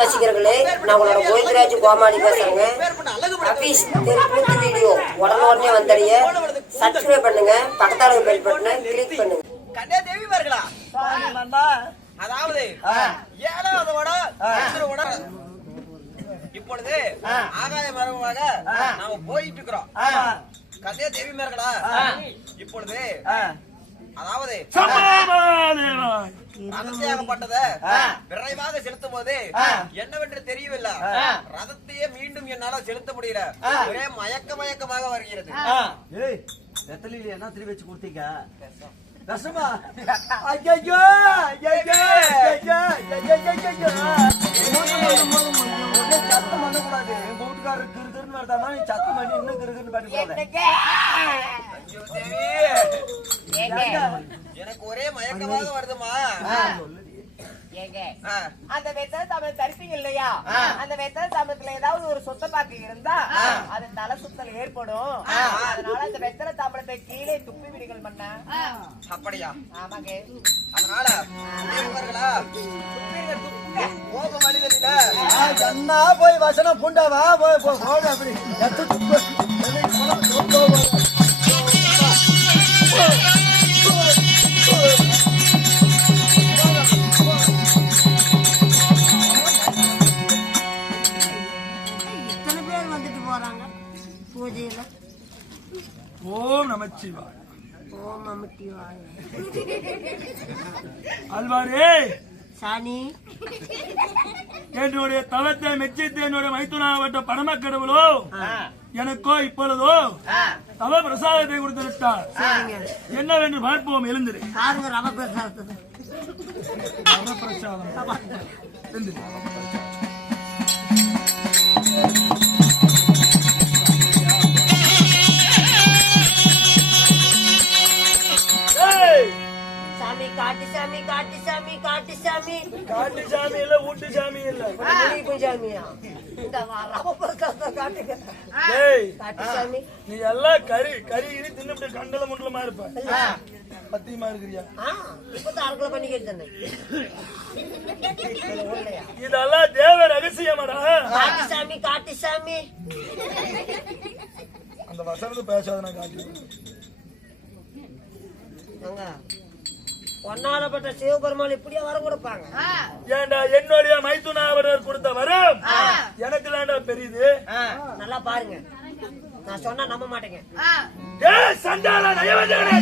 ரசிகர்களே, நான் உங்களோட கோவிந்தராஜ் கோமாளி பேசுறேங்க. அபீஸ் தெருக்கூத்து வீடியோ உடனே வந்தடைய சப்ஸ்கிரைப் பண்ணுங்க, பக்கத்தால பெல் பட்டனை கிளிக் பண்ணுங்க. கண்ணே தேவி வர்களா, அதாவது ஏழாவதோட இப்பொழுது ஆகாய மரமாக நாம போயிட்டு இருக்கிறோம். கண்ணே தேவி மேர்களா, இப்பொழுது அதாவது அகத்தியாகப்பட்டதை விரைவாக செலுத்தும் போது என்னவென்று தெரியவில்லை. ரதத்தையே மீண்டும் என்னால செலுத்த முடியல, ஒரே மயக்கமாக வருகிறது. என்ன திரும்பி வச்சு கொடுத்தீங்க? சத்தம் பண்ணக்கூடாது. எங்க வீட்டுக்காரர் கிருக்குன்னு வருதாமா, நீ சத்தம் பண்ணி இன்னும் கிருக்குன்னு பண்ணி எனக்கு ஒரே மயக்கமாக வருதுமா. அந்த வெத்தலை தாமரை தரிப்பீங்க இல்லையா, அந்த வெத்தலை தாமரத்துல ஏதாவது ஒரு சொத்த பாக்கு இருந்தா அது தலை சுத்தல் ஏற்படும். அதனால அந்த வெத்தலை தாமரத்தை கீழே துப்பி விடுங்கள் மண்ணா. அப்படியா? ஆமாங்க. அதனால போக மனிதனில என்ன போய் வசனம் புண்டாவா போய் போக அப்படி பூஜையில ஓம் நமச்சிவாய, ஓம் நமச்சிவாய. அல்வாரே சாணி, என்னுடைய தவத்தை மெச்சித்து என்னுடைய மைத்துனாவட்ட பரம கடவுளோ எனக்கோ இப்பொழுதோ தவ பிரசாதத்தை கொடுத்து விட்டார். என்னவென்று பார்ப்போம். எழுந்திரு. பாருங்க, ரவ பிரசாதம். ரவ பிரசாதம். எழுந்திரு. சாமி காட்டு சாமி, காட்டு சாமி, காட்டு சாமி. காட்டு சாமி இல்ல, வீட்டு சாமி இல்ல, சாமியா? இந்த ரவ பிரசாதம் காட்டுங்க. காட்டு சாமி. நீ எல்லாம் கறி தின்னு கண்டல முண்டலமா இருப்ப. பத்தியமா இருக்கிறியா? இப்பதான் 1/2 கிலோ பண்ணிக்கிட்டு. இதெல்லாம் தேவ ரகசியமாடா. காட்டு சாமி, காட்டு சாமி. அந்த வசனத்தை பேசாத, நான் காட்டி பொன்னாலப்பட்ட சிவபெருமாள் இப்படியா வரம் கொடுப்பாங்க? ஏண்டா என்னுடைய மைத்துனாவடர் கொடுத்த வரம் எனக்கு தாண்டா பெரியது. நல்லா பாருங்க, நான் சொன்னா நம்ப மாட்டேங்க. சண்டால நயவஞ்சகனே,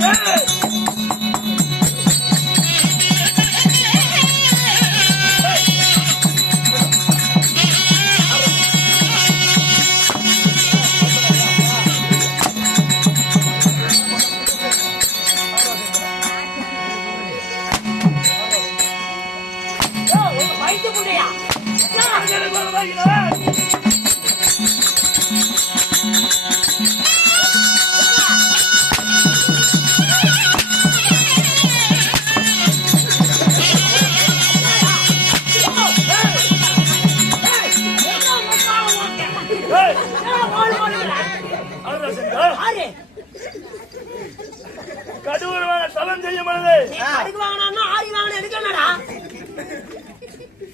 கடூரமான தவம் செய்யும் பொழுது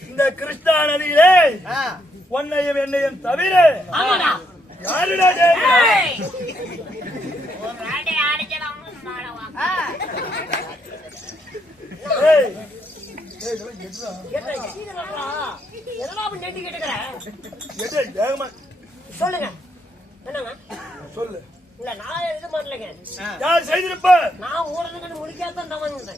இந்த கிருஷ்ணா நதியிலே உன்னையும் என்னையும் தவிர யாருடா சொல்லுங்க. என்னங்க சொல்லு. இல்ல, நான் எழுத மாட்டேங்க. யார் செய்திருப்ப? நான் ஊரதுக்கு முடிக்காதான் தவங்க.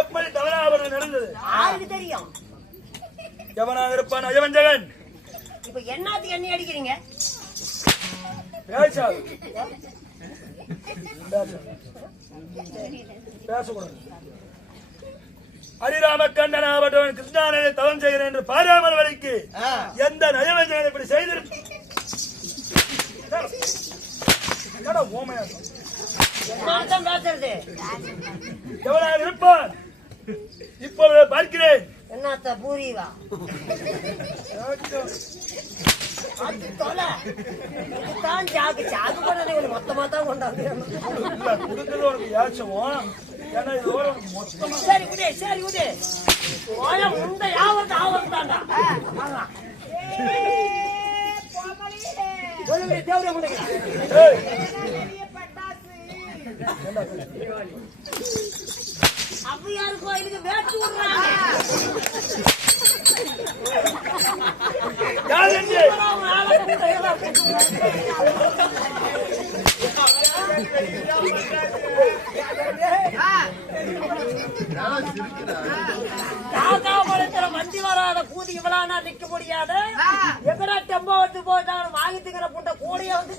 எப்படி தவறாவது நடந்தது யாருக்கு தெரியும்? எவனாக இருப்பான் அயவஞ்சகன்? இப்ப என்னத்துக்கு எண்ணெய் அடிக்கிறீங்க? பேசக்கூடாது. ஹரிராம கண்டனாவட்டவன் கிருஷ்ணானை தவம் செய்கிறேன் என்று பாராமல் வரைக்கு எந்த நயவஞ்சகன் இப்படி செய்திருப்பான்? பேசுறது எவனாக இருப்பான்? இப்பொழுது பார்க்கிறேன். என்னத்த பூரிவா இதுதான் ஜாகு ஜாகு பண்ண மொத்தமா தான் கொண்டாந்து கொடுக்கறது உனக்கு ஏச்சவும் ஏன்னா இது மொத்தமா சரி விடு சரி விடு முந்த யாவது ஆவது தாண்டா தேவரே முடிங்க அவ்வையார் கோயிலுக்கு வேட்டு விடுறாங்க வண்டி வராத கூதி இவ்வளவு நிக்க முடியாது எங்கடா டெம்போ வந்து போயிட்டாங்க வாங்கிட்டுக்கிற புண்ட கூடைய வந்து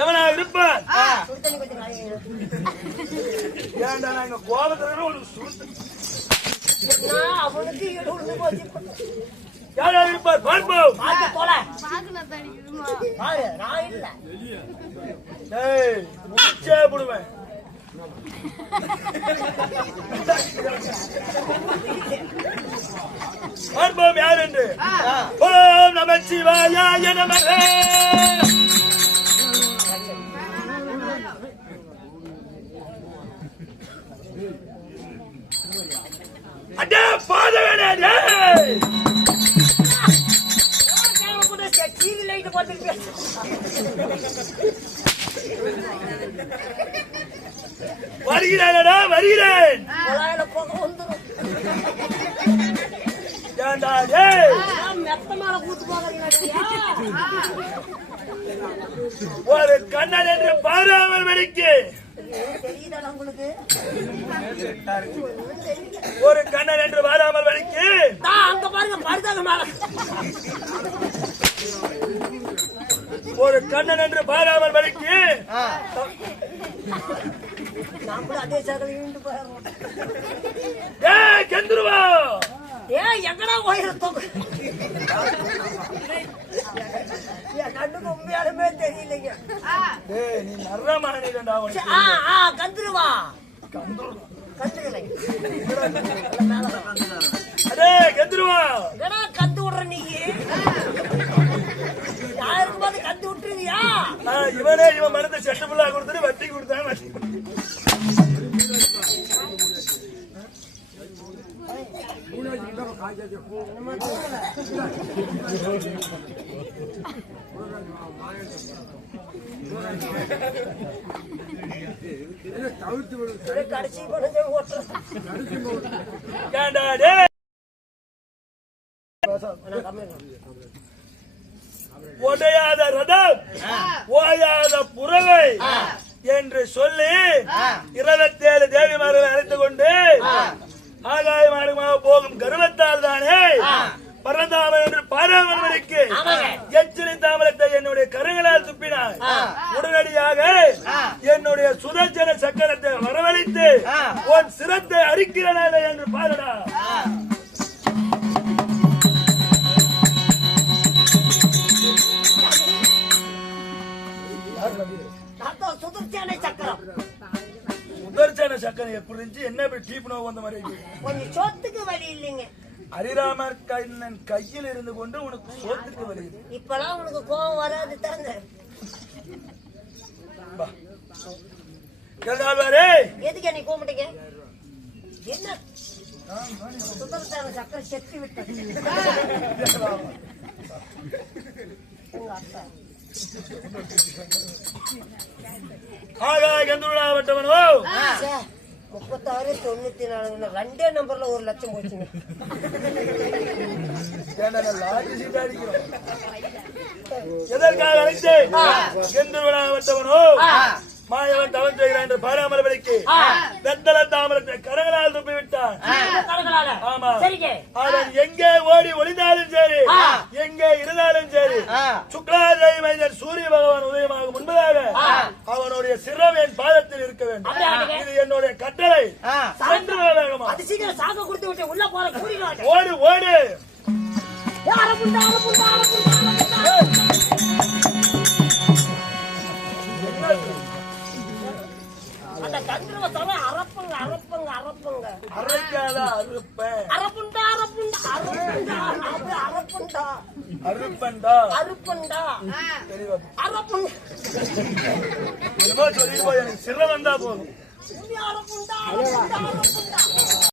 எவனா இருப்பான் ஏன்டா நாங்க கோபத்துல உனக்கு சுருட்டு அவனுக்கு இடுந்து போச்சு யாரா இருப்பார் பார்ப்போம் போல நான் இல்ல ஏய் முடிச்சே போடுவேன் பார்ப்போம் யார் என்று ஓம் நமச்சிவாய நமக அடே பாதகனே டேய் டிவி லைட் போட்டு வருகிறேனடா வருகிறேன் போக வந்துடும் ஏண்டா டேய் மெத்தமால கூட்டு போகிறீங்க ஒரு கண்ணன் என்று பாராமல் வெடிக்கு தெரியுதா உங்களுக்கு ஒரு கண்ணன் என்று பாராமல் வெடிக்கு அங்க பாருங்க படுத்தாங்க மேல ஒரு கண்ணன் என்று பாராமல் வெடிக்கு நம்மளும் அதே சகலையும் போயிடுறோம் ஏய் கெந்துருவா எங்கடா போயிடும் கண்ணுக்கு உண்மையாலுமே தெரியலைங்க ஏய் நீ நல்ல மாநிலண்டா கந்துருவா கந்துருலை அடே கெந்துருவா என்னடா கந்து விடுற நீ யாருக்கு போது கந்து விட்டுருவியா இவனே இவன் மனதை செட்டபுல்லா கொடுத்துட்டு வட்டி கொடுத்தான் வட்டி கடைசி படத்தை ஓட்டுறேன் உடையாத ரதம் ஓயாத புறவை என்று சொல்லி 27 தேவிமார்களை அழைத்துக் கொண்டு ஆகாய மார்க்கமாக போகும் கருவத்தால் தானே பரந்தாமல் என்று பாராமல் வரைக்கு எச்சினை தாமரத்தை என்னுடைய கரங்களால் துப்பினார். உடனடியாக என்னுடைய சுதர்சன சக்கரத்தை வரவழைத்து உன் சிரத்தை அரிக்கிறனா என்று பாருடா. சுதர்சன சக்கரம் சுதர்சன சக்கரம் எப்படி இருந்துச்சு? என்ன இப்படி டீப் நோவு வந்த மாதிரி கொஞ்சம் சொத்துக்கு வழி இல்லைங்க. ஹரிராமர் கண்ணன் கையில் இருந்து கொண்டு உனக்கு சோத்துக்கு வழி. இப்பெல்லாம் உனக்கு கோபம் வராது தாங்க. எதுக்கு நீ கூப்பிட்டீங்க? என்ன சுதர்சன சக்கரம் செத்து விட்டது. ஆகாய கந்துடாவட்டவனோ 36 94 2 நம்பர்ல 1 லட்சம் போச்சுங்க. எதற்காக அழைத்தேன்? கந்துடாவட்டவனோ மாயவன் தவம் செய்கிறான் என்று பாராமல் வரைக்கு வெத்தல தாமரத்தை கரங்களால் துப்பி விட்டான். ஆமா, அவன் எங்கே ஓடி ஒளிந்தாலும் சரி, எங்கே இருந்தாலும் சரி, சுக்லாதேவி மைந்தன் சூரிய பகவான் உதயமாக முன்பதாக அவனுடைய சிரம் என் பாதத்தில் இருக்க வேண்டும். வேண்டும். இது என்னுடைய கட்டளை. சென்று வர வேகமா. அது சீக்கிரம் சாக கொடுத்து விட்டு உள்ள போற கூறினாங்க. ஓடு ஓடு. அந்த கந்திரவ தலை அரப்பங்க அரப்பங்க அரப்பங்க அரைக்காத அறுப்பேன். அரப்புண்டா அரப்புண்டா அரப்புண்டா அரப்புண்டா அறுப்பண்டா அறுப்புண்டா தெளிவா அரப்புண்டா என்னமோ சொல்லிட்டு போய் எனக்கு சில வந்தா போதும். அரப்புண்டா அரப்புண்டா அரப்புண்டா